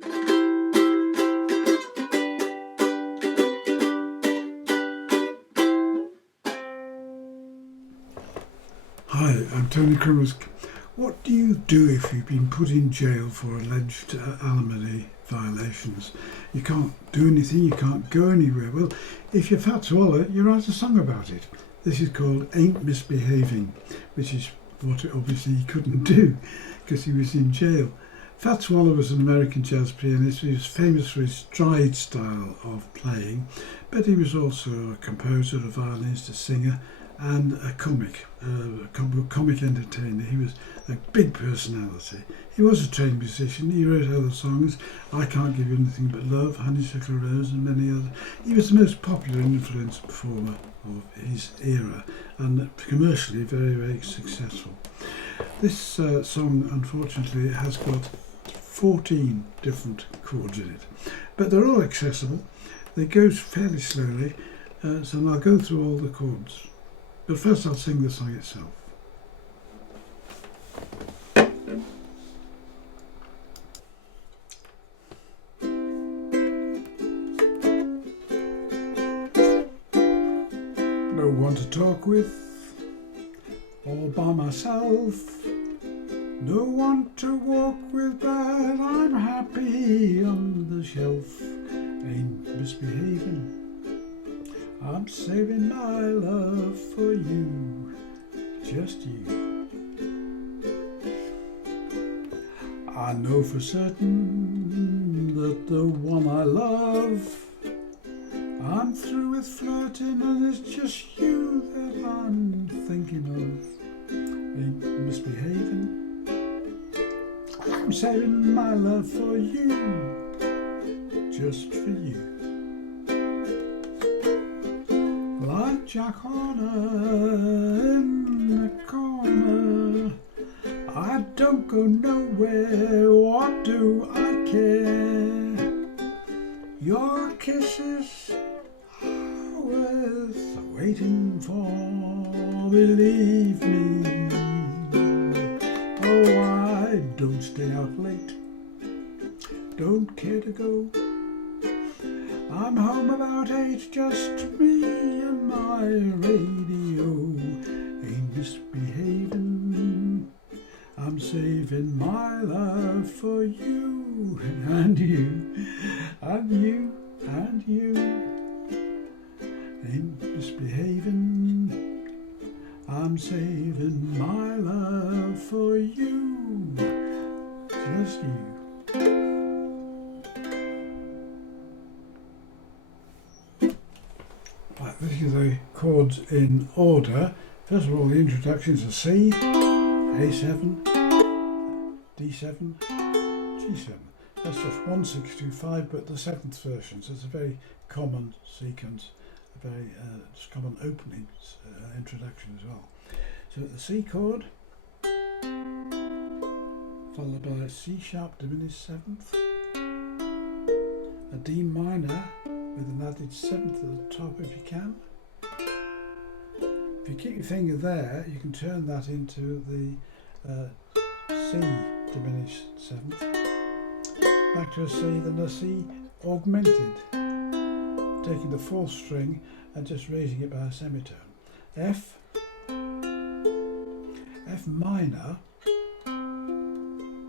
Hi, I'm Tony Crimmins. What do you do if you've been put in jail for alleged alimony violations? You can't do anything, you can't go anywhere. Well, if you're Fats Waller, you write a song about it. This is called AINT Misbehavin, which is what obviously he couldn't do because he was in jail. Fats Waller was an American jazz pianist. He was famous for his stride style of playing, but he was also a composer, a violinist, a singer, and a comic entertainer. He was a big personality. He was a trained musician. He wrote other songs, I Can't Give You Anything But Love, Honeysuckle Rose, and many others. He was the most popular and influential performer of his era, and commercially very, very successful. This song, unfortunately, has got 14 different chords in it, but they're all accessible. They go fairly slowly, so I'll go through all the chords. But first I'll sing the song itself. No one to talk with, all by myself. No one to walk with, but I'm happy on the shelf. Ain't misbehaving, I'm saving my love for you, just you. I know for certain that the one I love, I'm through with flirting and it's just you that I'm thinking of. Ain't misbehaving, I'm saving my love for you, just for you. Like Jack Horner in the corner, I don't go nowhere, what do I care? Your kisses are worth waiting for, believe me. Oh, I don't stay out late, don't care to go. I'm home about 8, just me and my radio. Ain't misbehaving, I'm saving my love for you, and you, and you, and you. Ain't misbehaving, I'm saving my love for you, just you. This is the chords in order. First of all, the introduction is a C, A7, D7, G7. That's just 1, 6, 2, 5, but the 7th version, so it's a very common sequence, a very common opening introduction as well. So the C chord, followed by a C sharp diminished 7th, a D minor with an added 7th at the top if you can. If you keep your finger there, you can turn that into the C diminished 7th, back to a C, then a C augmented, taking the 4th string and just raising it by a semitone. F minor,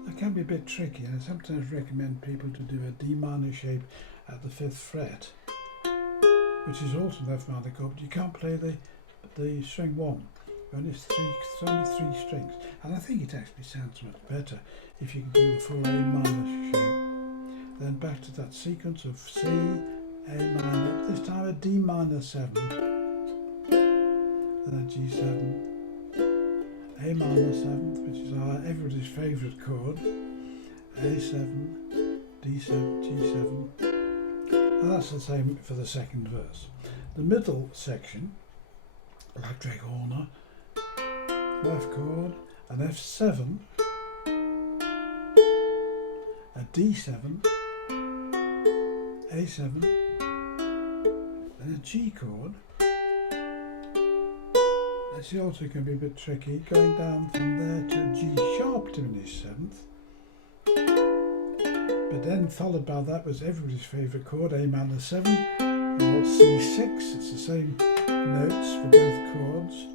that can be a bit tricky, and I sometimes recommend people to do a D minor shape at the 5th fret, which is also an F minor chord, but you can't play the string 1. Only 3 strings, and I think it actually sounds much better if you can do the full A minor shape. Then back to that sequence of C, A minor, this time a D minor 7, then a G7, A minor 7th, which is everybody's favourite chord, A7, D7, G7, and that's the same for the second verse. The middle section, like Drake Horner, F chord, an F7, a D7, A7, and a G chord. This also can be a bit tricky, going down from there to G sharp diminished 7th, But then followed by that was everybody's favourite chord, A minor 7 or C6. It's the same notes for both chords.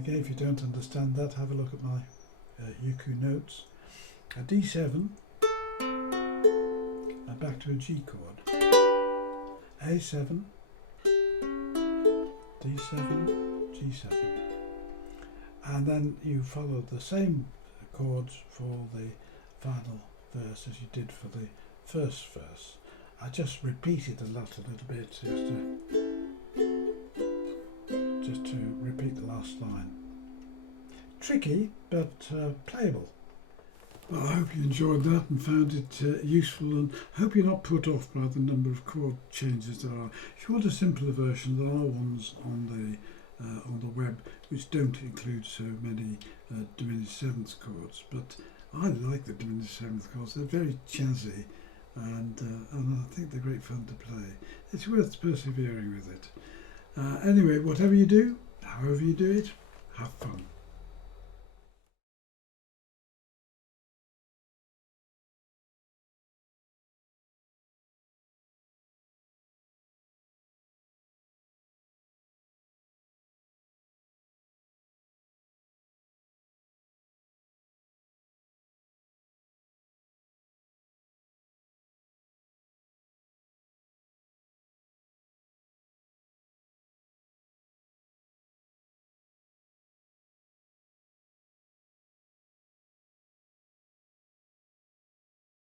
Again, if you don't understand that, have a look at my uku notes. A D7, and back to a G chord. A7, D7, G7. And then you follow the same chords for the final verse as you did for the first verse. I just repeated a little bit just to repeat the last line. Tricky, but playable. Well, I hope you enjoyed that and found it useful, and hope you're not put off by the number of chord changes there are. If you want a simpler version, there are ones on the web which don't include so many diminished seventh chords, but I like the diminished seventh chords. They're very jazzy, and I think they're great fun to play. It's worth persevering with it. Anyway, whatever you do, however you do it, have fun.